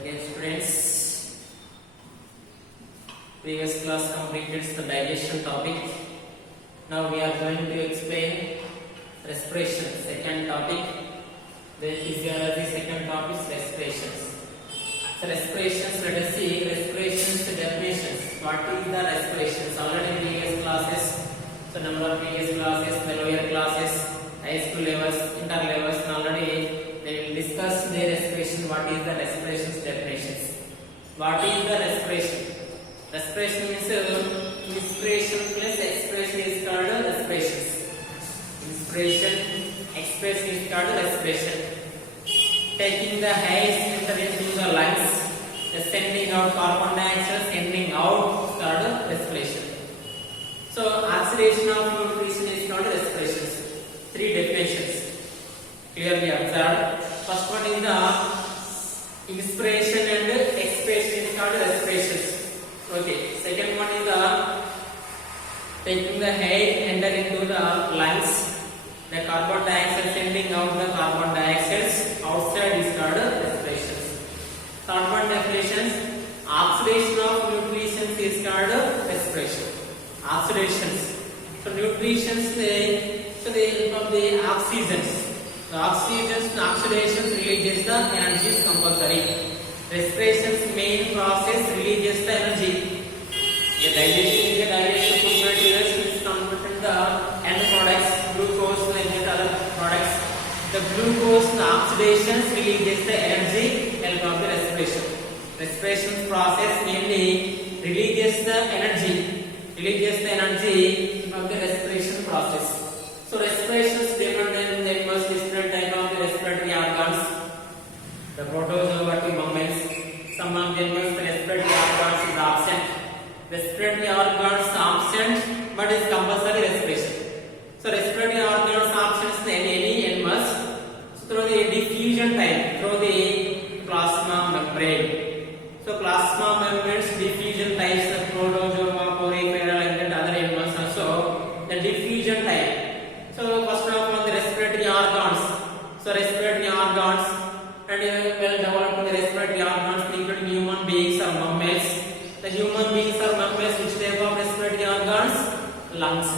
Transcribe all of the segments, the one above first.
Again students, previous class completed the digestion topic. Now we are going to explain respiration, second topic. The physiology, second topic is respirations. So respirations, let us see respirations definitions. What is the respirations? Already previous classes, so number of previous classes, the lower classes, high school levels, inter levels, and already they will discuss the respiration. What is the respirations definitions? What is the respiration? Respiration means inspiration plus expiration is called respirations. Inspiration, expiration is called respiration. Taking the air enter into the lungs, the sending out carbon dioxide, sending out is called respiration. So oxidation of nutrition is called respirations. Three definitions clearly observed. First one is the inspiration and expiration is called respirations. Okay. Second one is the taking the air enter into the lungs, the carbon dioxide sending out the carbon dioxide outside is called respirations. Third one definitions, oxidation of nutrition is called respiration. Oxidations. So nutritions they from the oxygens. The oxygens and oxidations releases the energy is compulsory. Respiration's main process releases the energy. The digestion is the digestion food materials is converted the end products, glucose and other products. The glucose and oxidations releases the energy help of the respiration. Respiration process mainly releases the energy of the respiration process. So respirations depend on the most different type of the respiratory organs. The protozoa movements. Some of them the respiratory organs is absent. Respiratory organs absent, but is compulsory respiration. So respiratory organs absent in any animals through the diffusion type, through the plasma membrane. So plasma membranes diffusion types of protozoa, porifera, and other animals also the diffusion type. So first of all the respiratory organs. So respiratory organs and well developed the respiratory organs including human beings or mammals. The human beings or mammals which type of respiratory organs? Lungs.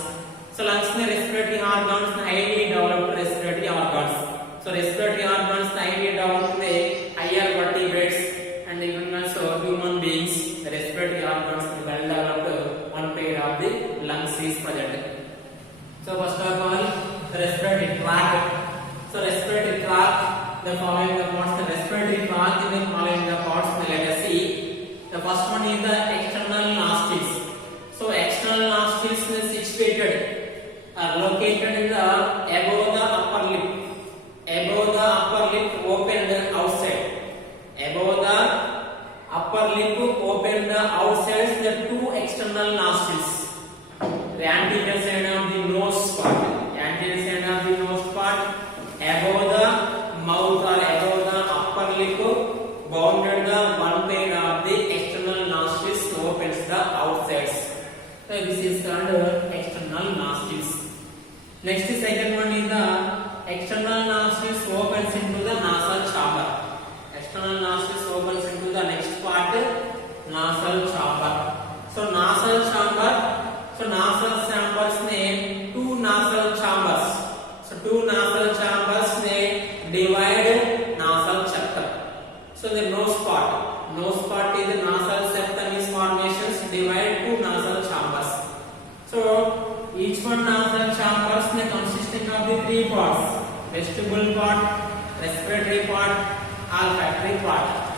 So lungs the respiratory organs highly developed respiratory organs. So respiratory organs highly developed the higher vertebrates and even also human beings. The respiratory organs well developed one pair of the lungs is present. So first of all, the respiratory tract. So respiratory tract, the following the parts, the respiratory tract in the following the parts. Let us see. The first one is the external nostrils. So external nostrils is situated, are located in the above the upper lip. Above the upper lip opened outside. Above the upper lip opened the outside the two external nostrils. The anterior side of the nose part, above the mouth or above the upper lip, bounded the one pair of the external nostrils opens the outsides. So this is called external nostrils. Next, second one is the external nostrils opens into the nasal chamber. External nostrils opens into the next part, nasal chamber. So nasal chamber. So nasal chambers name two nasal chambers. So two nasal chambers name divide nasal septum. So the nose part is the nasal septum is formations divide two nasal chambers. So each one nasal chambers may consisting of the three parts: vestibule part, respiratory part, olfactory part.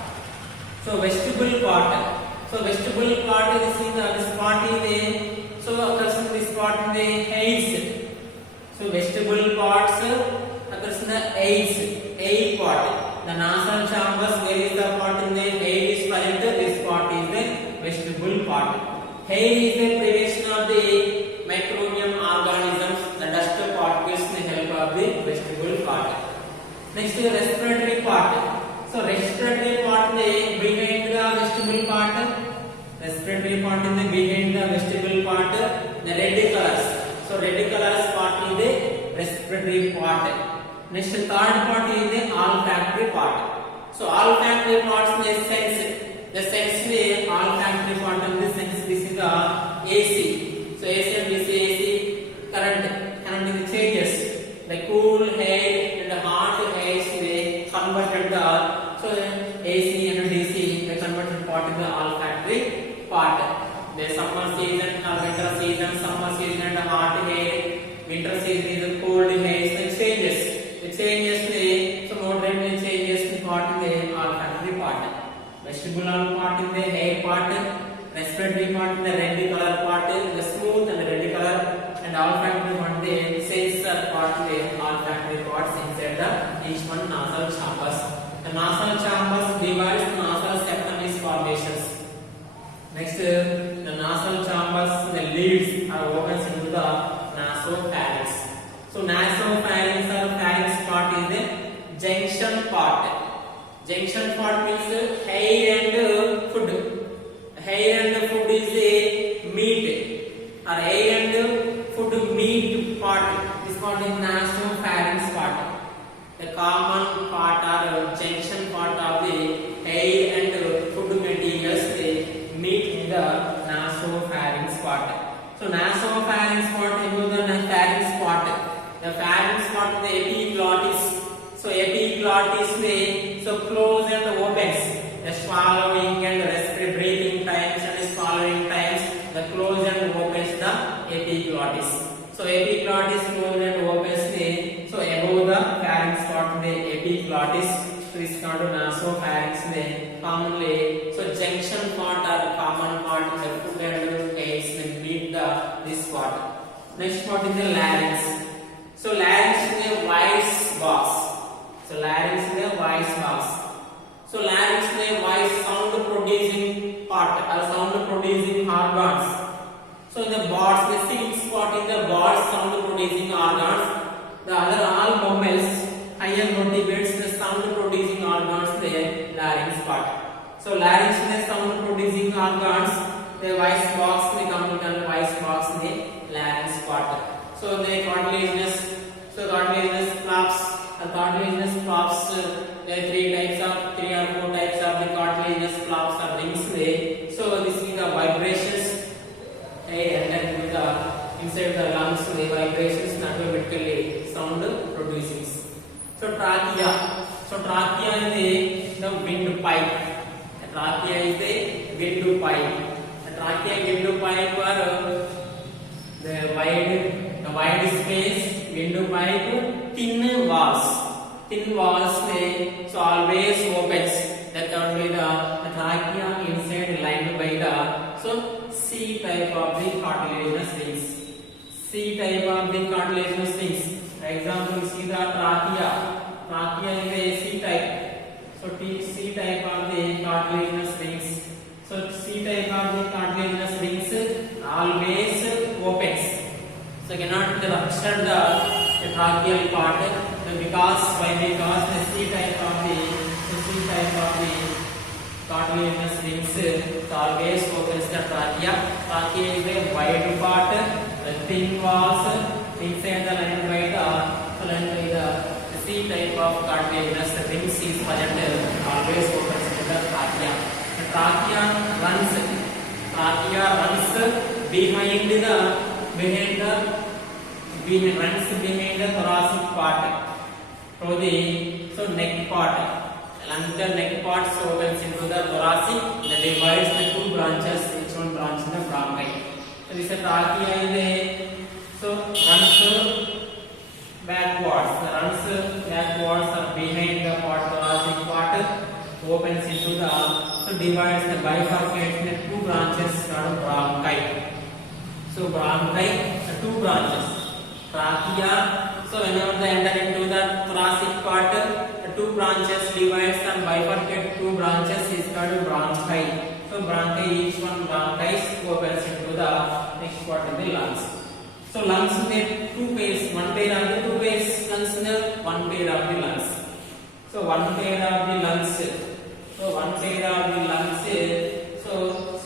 So vestibule part. So vestibule part is this part is the occurs in this part in the aids. So vestibule parts occurs in the air part. The nasal chambers, where is the part in the air is present? This part is the vestibule part. Air is the privation of the microbial organisms. The dust particles with the help of the vestibule part. Next is the respiratory part. So respiratory part is behind the vestibule part. Respiratory part in the behind the vestibule part, the red colors. So red colors part is the respiratory part. Next third part is the olfactory part. So olfactory parts in the sense. The sense में olfactory part in the sense this is the AC. So AC and DC AC current in the changes. The cool air and the hot air they converted the so AC and DC the converted part in the olfactory part. The summer season or winter season, summer season and hot air, winter season is the cold air. So changes. The changes they so moderate changes the part in the olfactory part. Vestibular part in the hair part, respiratory part in the red color part, the smooth and the red color, and olfactory part the sensor part in the olfactory parts inside the each one nasal chambers. The nasal chambers divides the nasal septum is formations. Next, the nasal chambers, the leads are opens into the nasopharynx. So nasopharynx or pharynx part is the junction part. Junction part means hair and food. Hair and food is a meat, or hair and food meat part. This part is nasopharynx part. The common part or junction part of the hair and food materials they meet in the nasopharynx part. So nasopharynx part is the pharynx part. The pharynx part is the epiglottis. So epiglottis may so close and opens. The swallowing and respiratory breathing times and swallowing times. The close and opens the epiglottis. So epiglottis close and opens the so above the pharynx part the epiglottis. So this called nasopharynx may commonly so junction part or common part the food and aids may meet the this part. Next part is the larynx. So larynx is a voice box. So larynx is a voice box. So larynx is a voice sound producing part or sound producing organs. So in the birds, the sixth part in the birds sound producing organs. The other all mammals higher motivates the sound producing organs the larynx part. So larynx is the sound producing organs. The voice box may come to the voice box in the larynx part. So the cartilaginous. So cartilaginous flaps. Cartilaginous flaps, there are three or four types of the cartilaginous flaps or rings there. So this is the vibrations, and then with the inside the lungs, the vibrations automatically sound producing. So trachea. So trachea is the windpipe. The trachea is the windpipe. The trachea windpipe are the wide space windpipe. Thin walls may so always opens. That can be the trachea inside lined by the so C type of the cartilaginous rings. C type of the cartilaginous rings. For example, you see the trachea. Trachea is a C type. So C type of the cartilaginous rings. So C type of the cartilaginous rings always opens. So cannot rupture the tracheal part because the C type of the cartilaginous rings always opens the trachea. Trachea is a wide part, the thin walls inside the line by the C type of cartilaginous rings is present always opens the trachea. The trachea runs behind the thoracic part. So the neck part. Another neck part opens into the thoracic that divides the two branches, each one branch in the bronchi. So this trachea is a so runs backwards. Or behind the part thoracic part opens into the so divides the bifurcates into two branches called bronchi. So bronchi, the two branches. Trachea. So whenever they enter into the thoracic part, the two branches divides and bifurcate two branches is called bronchi. So bronchi, each one bronchi opens into the next part of the lungs. So lungs have two pairs, one pair of the two pairs lungs and one pair of the lungs. So one pair of the lungs. So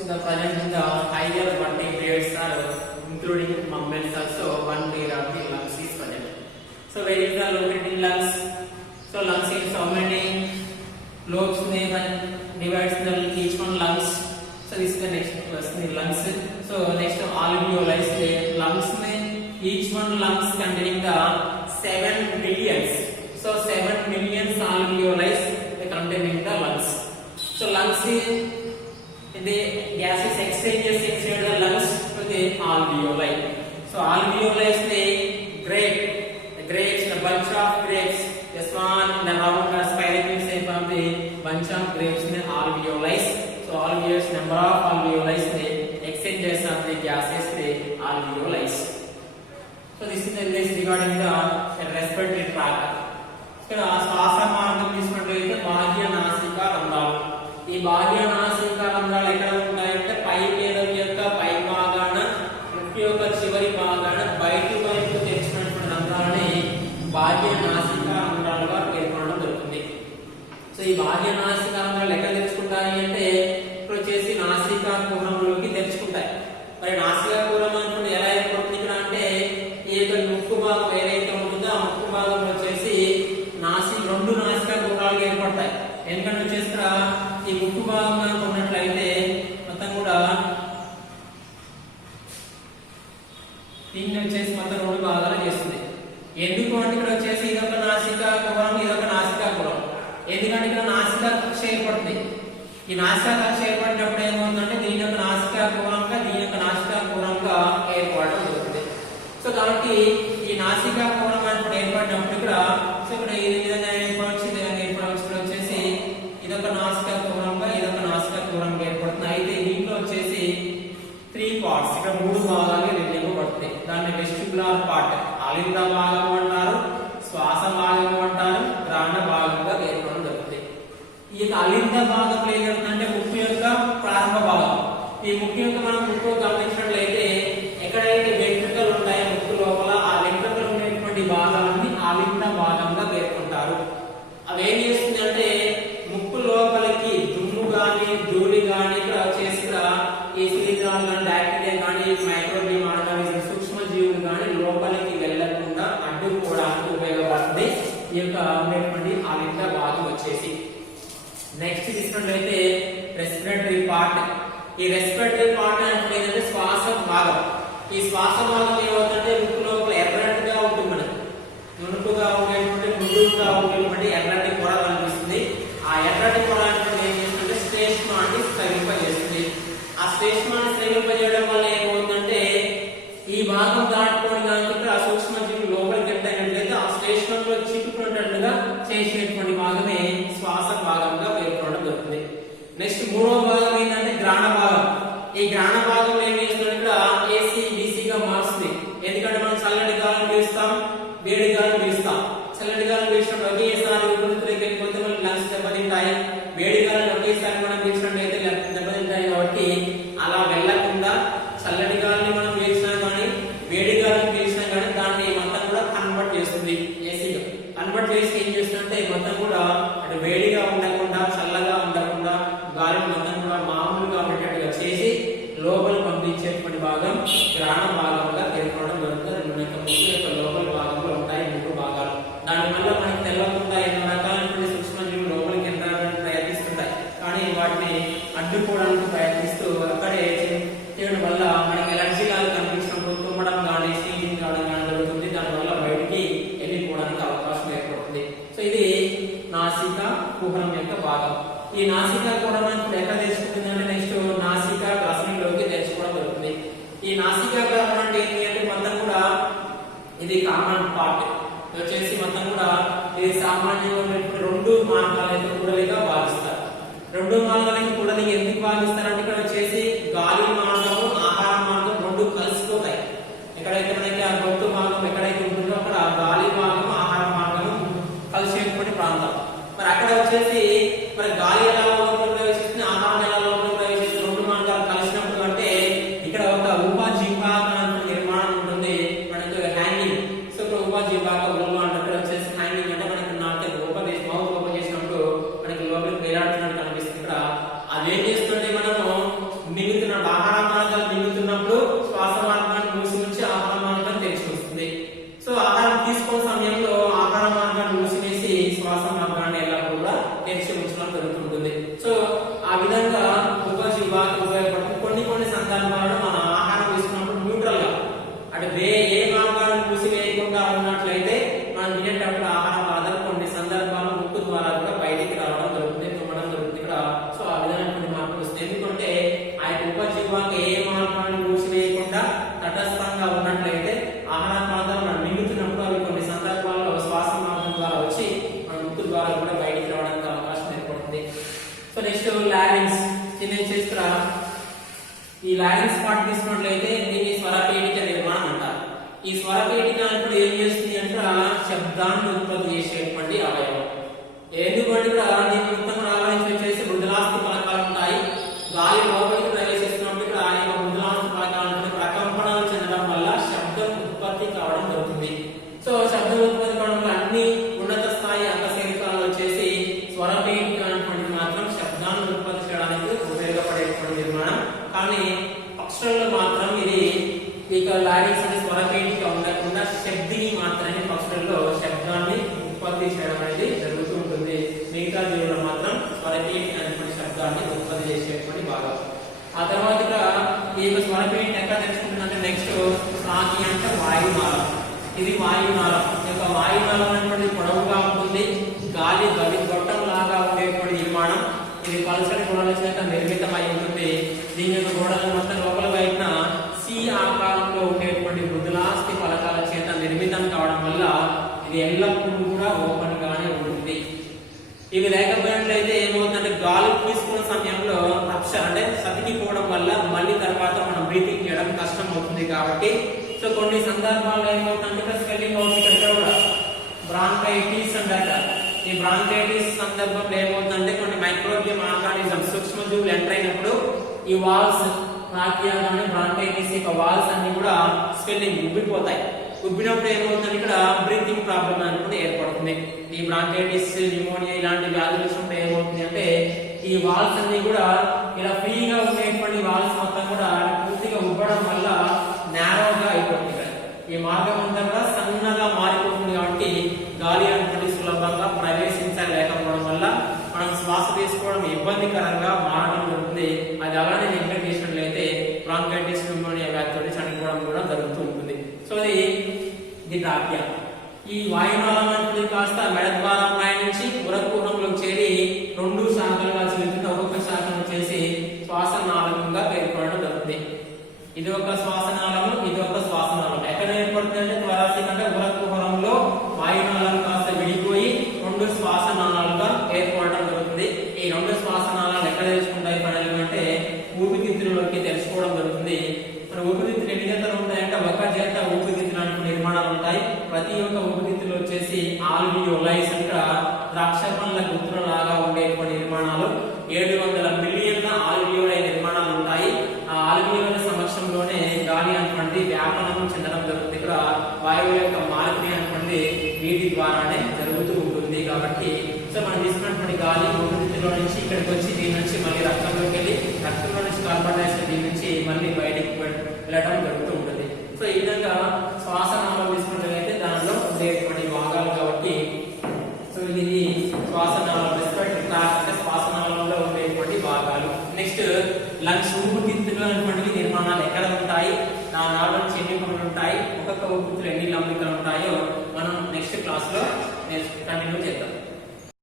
the present in the higher vertebrates are including mammals also one pair of the lungs is present. So where is the located in lungs? So lungs is how many? lobes divides the each one lungs. So this is the next question, lungs. So next alveoli, lungs each one lungs containing the 7 millions. So 7 million alveoli they containing the lungs. So lungs the gases exchanges inside the lungs to the alveoli. So alveoli is the grapes, the bunch of grapes. This one in the round spherical shape of the bunch of grapes in the alveoli. So alveoli, number of alveoli, the exchanges of the gases, the alveoli. So this is the list regarding the respiratory tract. ఇక్కడ శ్వాస మార్గం తీసుకున్నట్లయితే బాహ్య నాసికా రంధ్రాలు. ఈ బాహ్య నాసికా రంధ్రాలు ఎక్కడ ఉంటాయంటే పై పేదం యొక్క పై భాగాన ముక్కు యొక్క చివరి భాగాన బయటి వైపు తెచ్చినటువంటి రంధ్రాలని బాహ్య నాసికా రంధ్రాలుగా పేర్కొనడం జరుగుతుంది. సో ఈ బాహ్య నాసికా రంధ్రాలు ఎక్కడ తెచ్చుకుంటాయి అంటే ఇప్పుడు వచ్చేసి నాసికా కుహరంలోకి తెచ్చుకుంటాయి. మరి నాసికా కుహరం అనుకుంటే ఎలా ఏర్పడుతుంది ఇక్కడ అంటే ఈ యొక్క ముక్కు భాగం ఏదైతే ఉంటుందో ఆ ముక్కు భాగం వచ్చేసి రెండు నాసికా కుహరాలు ఏర్పడతాయి. ఎందుకంటే వచ్చేసి ఈ ముక్కు భాగంగా ఉన్నట్లయితే మొత్తం కూడా దీన్ని వచ్చేసి మొత్తం రెండు భాగాలు చేస్తుంది. ఎందుకు అంటే ఇక్కడ వచ్చేసి ఇదొక నాసికా కుహరం, ఇదొక నాసికా కుహరం. ఎందుకంటే ఇక్కడ నాసికా కక్ష ఏర్పడుతుంది. ఈ నాసికా కక్ష ఏర్పడినప్పుడు ఏమవుతుందంటే దీని యొక్క నాసికా కుహరంగా దీని యొక్క నాసికా కుహరంగా ఏర్పడడం జరుగుతుంది. సో కాబట్టి ఈ నాసికా కుహరం అంటే ఏర్పడినప్పుడు ఇక్కడ సో ఇక్కడ ఈ విధంగా ఏర్పడవచ్చు, ఈ విధంగా ఏర్పడవచ్చు. ఇక్కడ వచ్చేసి ఇదొక నాసికా కుహరంగా ఇదొక నాసికా కుహరంగా ఏర్పడుతుంది. అయితే దీంట్లో వచ్చేసి 3 పార్ట్స్, ఇక్కడ 3 భాగాలుగా విభజించబడతాయి. దాన్ని వెస్టిబ్యులర్ పార్ట్ ఆలింద భాగం అంటారు, శ్వాస భాగం అంటారు, గ్రాణ భాగంగా ఏర్పడడం జరుగుతుంది. ఈ అలింద భాగంలో ఏం జరుగుతుందంటే ముక్కు యొక్క ప్రారంభ భాగం. ఈ ముక్కు యొక్క మనం ముక్కు గమనించినట్లయితే ఎక్కడైతే వెంట్రుకలు ఉంటాయో ముక్కు లోపల ఆ వెంట్రుకలు ఉండేటువంటి భాగాన్ని ఆలింద భాగంగా పేర్కొంటారు. అవి ఏం చేస్తుంది అంటే ముక్కు లోపలికి దుమ్ము గాని ధూళి గాని ఇక్కడ వచ్చేసి ఈ శిలీంధ్రాలు కానీ బ్యాక్టీరియా కానీ మైక్రోబియం ఆర్గానిజం సూక్ష్మ జీవులు కానీ లోపలికి వెళ్లకుండా అడ్డుకోవడానికి ఉపయోగపడుతుంది ఈ యొక్క ఉండేటువంటి ఆలింద భాగం వచ్చేసి. నెక్స్ట్ తీసుకున్నట్లయితే రెస్పిరేటరీ పార్ట్. ఈ రెస్పిరేటరీ పార్ట్ అంటే ఏంటంటే శ్వాస భాగం. ఈ శ్వాస భాగం ఏమవుతుందంటే ముక్కు లోపల ఎర్రటిగా ఉంటుంది, మనకి నునుపుగా ఉండేటువంటి మృదువుగా ఉండేటువంటి ఎర్రటి పొర కనిపిస్తుంది. ఆ ఎర్రటి పొర అంటే ఏం చేస్తుందంటే శ్లేష్మాన్ని స్రవింపజేస్తుంది. ఆ శ్లేష్మాన్ని స్రవింపజేయడం వల్ల ఏమవుతుందంటే ఈ భాగం దాటుకొని కానీ ఇక్కడ సూక్ష్మజీవులు లోపలికి వెళ్ళినట్లయితే ఆ శ్లేష్మంలో చిక్కుకున్నట్లుగా చేసేటువంటి భాగమే శ్వాస భాగంగా పేర్కొనడం జరుగుతుంది. నెక్స్ట్ 3వ భాగం ఏంటంటే గ్రాణ భాగం. ఈ గ్రాణ భాగంలో ఏం చేస్తుంది ఇక్కడ ఏసీ బీసీగా మారుస్తుంది. ఎందుకంటే మనం చల్లటి గాలి పీలుస్తాం, వేడి గాలి పీలుస్తాం. చల్లటి గాలి పీల్చినప్పుడు ఒకేసారి ఊపిరితిత్తులోకి వెళ్ళిపోతే మనకి లంగ్స్ దెబ్బతింటాయి. వేడి గాలి ఒకేసారి మనం పీల్చినట్లయితే దెబ్బతింటాయి. కాబట్టి అలా వెళ్లకుండా చల్లటి గాలిని మనం పీల్చినా కానీ వేడి గాలిని పీల్చినా కానీ దాన్ని మొత్తం కూడా కన్వర్ట్ చేస్తుంది. ఏసీగా కన్వర్ట్ చేసి ఏం చేస్తుందంటే మొత్తం కూడా అటు వేడిగా ఉండకుండా చల్లగా ఉండకుండా గాలిని మొత్తం కూడా మామూలుగా ఉండేటట్టుగా చేసి లోపల పంపించేటువంటి భాగం గ్రాణ భాగంగా పేర్కొనడం జరుగుతుంది. ముక్కు యొక్క లోపల భాగంలో ఉంటాయి 3 భాగాలు. దానివల్ల మనకు తెల్లకుండా ఎన్నో రకాలైనటువంటి సూక్ష్మజీవులు లోపలికి వెళ్ళడానికి ప్రయత్నిస్తుంటాయి. కానీ వాటిని అడ్డుకోవడానికి ప్రయత్నిస్తూ అక్కడే చేయడం వల్ల మనకి ఎలర్జీ లాగా కనిపించినప్పుడు తుమ్మడం కానీ స్నీజింగ్ కావడం కానీ జరుగుతుంది. దానివల్ల బయటికి వెళ్ళిపోవడానికి అవకాశం ఏర్పడుతుంది. సో ఇది నాసికా కుహరం యొక్క భాగం. ఈ నాసికా కుహరం ఎక్కడ తెచ్చుకుంటుంది అంటే నెక్స్ట్ నాసికా గ్రసనంలోకి తెచ్చుకోవడం జరుగుతుంది. ఈ నాసికా గ్రసనం అంటే ఏంటి అంటే మొత్తం కూడా ఇది కామన్ పార్ట్ వచ్చేసి మొత్తం కూడా ఇది సామాన్యంగా 2 మార్గాలైతే కూడలిగా భావిస్తారు. 2 మార్గాలైతే కూడలిగా ఎందుకు భావిస్తారంటే ఇక్కడ వచ్చేసి గాలి మార్గము ఆహార మార్గం 2 కలిసిపోతాయి. ఎక్కడైతే మనకి ఆ గొంతు భాగం ఎక్కడైతే ఉంటుందో అక్కడ గాలి భాగం ఆహార మార్గము కలిసేటువంటి ప్రాంతం. మరి అక్కడ వచ్చేసి మరి గాలి ఎలా లోపల ప్రవేశిస్తుంది, ఆహారం ఎలా లోపల ప్రవేశిస్తుంది, 2 మార్గాలు కలిసినప్పుడు అంటే ఇక్కడ ఒక ఉపజీవాక నిర్మాణం ఉంటుంది మనకు హ్యాంగింగ్. సో ఇక్కడ ఉపజీవాక ఒళ్ళు అంటే వచ్చేసి హ్యాంగింగ్ అంటే మనకి నాట్యం మౌత్ ఓపెన్ చేసినప్పుడు మనకి లోపలికి వేలాడుతున్నట్టు కనిపిస్తుంది. ఇక్కడ అదేం చేస్తుంటే మనము మిగులుతున్నప్పుడు ఆహార మార్గాలు మిగులుతున్నప్పుడు శ్వాస మార్గాన్ని మూసి ఉంచి ఆహార మార్గాన్ని తెచ్చుకొస్తుంది. సో ఆహారం తీసుకునే సమయంలో ఆహార మార్గాన్ని మూసివేసి శ్వాస మార్గాన్ని ఎలా కూడా తెరిచి పోషించడం జరుగుతుంటుంది. సో ఆ విధంగా ఉపజీవాలకు ఉపయోగపడుతుంది. కొన్ని సందర్భాల్లో మనం ఆహారం తీసుకున్నప్పుడు న్యూట్రల్ గా అంటే ఏ మార్గాన్ని మూసివేయకుండా ఉన్నట్లయితే మనం తినేటప్పుడు ఆహార పదార్థాలు కొన్ని సందర్భాల్లో ముక్కు ద్వారా కూడా బయటికి రావడం జరుగుతుంది, తుమ్మడం జరుగుతుంది ఇక్కడ. సో ఆ విధమైనటువంటి మార్పులు వస్తాయి. ఎందుకంటే ఆ యొక్క ఉపజీవాలకు ఏ మార్గాన్ని మూసివేయకుండా తటస్థంగా ఉన్నట్లయితే ఆహార పదార్థాలు మనం మింగుతున్నప్పుడు అవి కొన్ని సందర్భాల్లో శ్వాస మార్గం ద్వారా వచ్చి మన ముక్కు ద్వారా కూడా బయటికి రావడానికి అవకాశం ఏర్పడుతుంది. సో నెక్స్ట్ లారింగ్స్. దీన్ని చేస్తున్నా ఈ లారింగ్స్ పార్ట్ తీసుకున్నట్లయితే దీన్ని స్వరపేటిక నిర్మాణం అంటారు. ఈ స్వరపేటిక అంటే ఏం చేస్తుంది అంటే శబ్దాన్ని ఉత్పత్తి చేసేటువంటి అవయవం. ఎందుకంటే దీని మొత్తం ఆవరించి వచ్చేసి మృదులాస్థి పలకాలు ఉంటాయి. గాలి లోపలికి ప్రవేశిస్తున్నప్పుడు ఇక్కడ ఆ యొక్క మృదులాస్థి పలకాలు ప్రకంపనలు చెందడం వల్ల శబ్దం ఉత్పత్తి కావడం జరుగుతుంది. సో శబ్దం ఉత్పత్తి కావడం వల్ల అన్ని ఉన్నత స్థాయి అంగశరీరాలు వచ్చేసి స్వరపేటిక అనేటువంటి మాత్రం శబ్దాన్ని ఉత్పత్తి చేయడానికి ఉపయోగపడేటువంటి నిర్మాణం. కానీ పక్షులలో మాత్రం ఇది ఇక లారింగ్స్ అనే స్వరపేటిక ఉండకుండా శబ్దిని మాత్రమే పక్షులలో శబ్దాన్ని ఉత్పత్తి చేయడం అనేది జరుగుతూ ఉంటుంది. మిగతా జీవులు మాత్రం స్వరపేటిక అనేటువంటి శబ్దాన్ని ఉత్పత్తి చేసేటువంటి భాగం. ఆ తర్వాత ఈ యొక్క స్వరపేటిక ఎక్కడ తెలుసుకుంటుందంటే నెక్స్ట్ సాకి అంటే వాయునాళం. ఇది వాయునాళం. ఈ యొక్క వాయునాళం అనేటువంటి పొడవుగా ఉంటుంది, గాలి గొట్టం లాగా ఉండేటువంటి నిర్మాణం. ఇది పల్సటి గోడల చేత నిర్మితమై ఉంటుంది. దీని యొక్క గోడల మొత్తం లోపల వైపున సి ఆకారంలో ఉండేటువంటి మృదులాస్థి పలకాల చేత నిర్మితం కావడం వల్ల ఇది ఎల్లప్పుడూ కూడా ఓపెన్ గానే ఉంటుంది. ఇవి లేకపోయినట్లయితే ఏమవుతుందంటే గాలి తీసుకున్న సమయంలో అంటే సతికిపోవడం వల్ల మళ్ళీ తర్వాత మనం బ్రీతింగ్ చేయడం కష్టం అవుతుంది. కాబట్టి సో కొన్ని సందర్భాల్లో ఏమవుతుందంటే స్వెల్లింగ్ అవుతుంది. ఇక్కడ కూడా బ్రాంకైటిస్ అంటారు. ఈ బ్రాంకైటిస్ సందర్భంలో ఏమవుతుందంటే కొన్ని మైక్రోబియం ఆర్గానిజమ్స్ సూక్ష్మజీవులు ఎంటర్ అయినప్పుడు ఈ వాల్స్ ట్రాకియా కానీ బ్రాంకైటిస్ యొక్క వాల్స్ అన్ని కూడా స్వెల్లింగ్ ఉబ్బిపోతాయి. ఉబ్బినప్పుడు ఏమవుతుందంటే ఇక్కడ బ్రీతింగ్ ప్రాబ్లం అనేది ఏర్పడుతుంది. ఈ బ్రాంకైటిస్, న్యూమోనియా ఇలాంటి వ్యాధులు వచ్చినప్పుడు ఏమవుతుంది అంటే ఈ వాల్స్ అన్ని కూడా ఇలా ఫ్రీగా ఉండేటువంటి వాల్స్ మొత్తం కూడా పూర్తిగా ఉబ్బడం వల్ల నేరోగా అయిపోతుంది. ఈ మార్గం అంతా సన్నగా మారిపోతుంది. కాబట్టి గాలి అనేటువంటి సులభంగా ప్రవేశించలేకపోవడం వల్ల మనం శ్వాస తీసుకోవడం ఇబ్బందికరంగా మారడం జరుగుతుంది. అది అలానే నెగ్లెక్ట్ చేసినట్లయితే బ్రాంకైటిస్, న్యూమోనియా వ్యాధితో చనిపోవడం కూడా జరుగుతూ ఉంటుంది. సో ఇది ట్రాకియా. ఈ వాయునాళం అనేది కాస్త మెడ ద్వారా ప్రయాణించి ఉరకుహరంలోకి చేరి రెండు శాఖలుగా చెందుతుంది. ఒక్కొక్క శాఖను వచ్చేసి శ్వాసనాళంగా పేర్కొనడం జరుగుతుంది. ఇది ఒక శ్వాసనాళము, ఇది ఒక శ్వాసనాళం. ఎక్కడ ఏర్పడుతుంది అంటే థొరాసిక్ అంటే ఉరకుహరంలో వాయునాళాలు కాస్త విడిపోయి రెండు శ్వాసనాళాలుగా ఏర్పడడం జరుగుతుంది. ఈ రెండు శ్వాసనాళాలు ఎక్కడ తెలుసుకుంటాయి ఫైనల్ అంటే ఊపిరితిత్తులలోకి తెలుసుకోవడం జరుగుతుంది. మన ఊపిరితిత్తులు ఎన్ని జతలు ఉంటాయంటే ఒక జత ఊపిరితిత్తులు అంటే నిర్మాణాలు ఉంటాయి. ప్రతి ఒక్క ఊపిరితిత్తులు వచ్చేసి ఆల్వియోలైస్ అంటే ద్రాక్ష పండ్ల గుత్తుల లాగా ఉండేటువంటి నిర్మాణాలు. 700 మిలియన్ల ఆల్వియోలై నిర్మాణాలు ఉంటాయి. ఆ ఆల్వియోల సమక్షంలోనే గాలి అనేటువంటి వ్యాపనం చెందడం జరుగుతుంది. ఇక్కడ వాయువుల యొక్క మార్పిడి అనేటువంటి వీటి ద్వారానే జరుగుతూ ఉంటుంది. కాబట్టి సో మనం తీసుకున్నటువంటి గాలి ఊపిరితిత్తులో నుంచి ఇక్కడికి వచ్చి దీని నుంచి మళ్ళీ రక్తంలోకి వెళ్ళి రక్తంలో నుంచి కార్బన్ డైఆక్సైడ్ దీని నుంచి మళ్ళీ బయటికి వెళ్ళడం జరుగుతూ ఉంటుంది. సో ఈ విధంగా శ్వాసనాళం తీసుకున్నట్లయితే దానిలో ఉండేటువంటి భాగాలు. కాబట్టి సో ఇది శ్వాసనాళం రెస్పిరేటరీ ట్రాక్ట్ అంటే శ్వాసనాళంలో ఉండేటువంటి భాగాలు. నెక్స్ట్ లంగ్స్ ఊపిరితిత్తులు అనేటువంటి నిర్మాణాలు ఎక్కడ ఉంటాయి, నా నాలుగు నుంచి ఎన్ని పనులు ఉంటాయి, ఒక్కొక్క ఊపిరితిత్తులు ఎన్ని లంబికలు ఉంటాయో మనం నెక్స్ట్ క్లాస్ లో కంటిన్యూ చేద్దాం.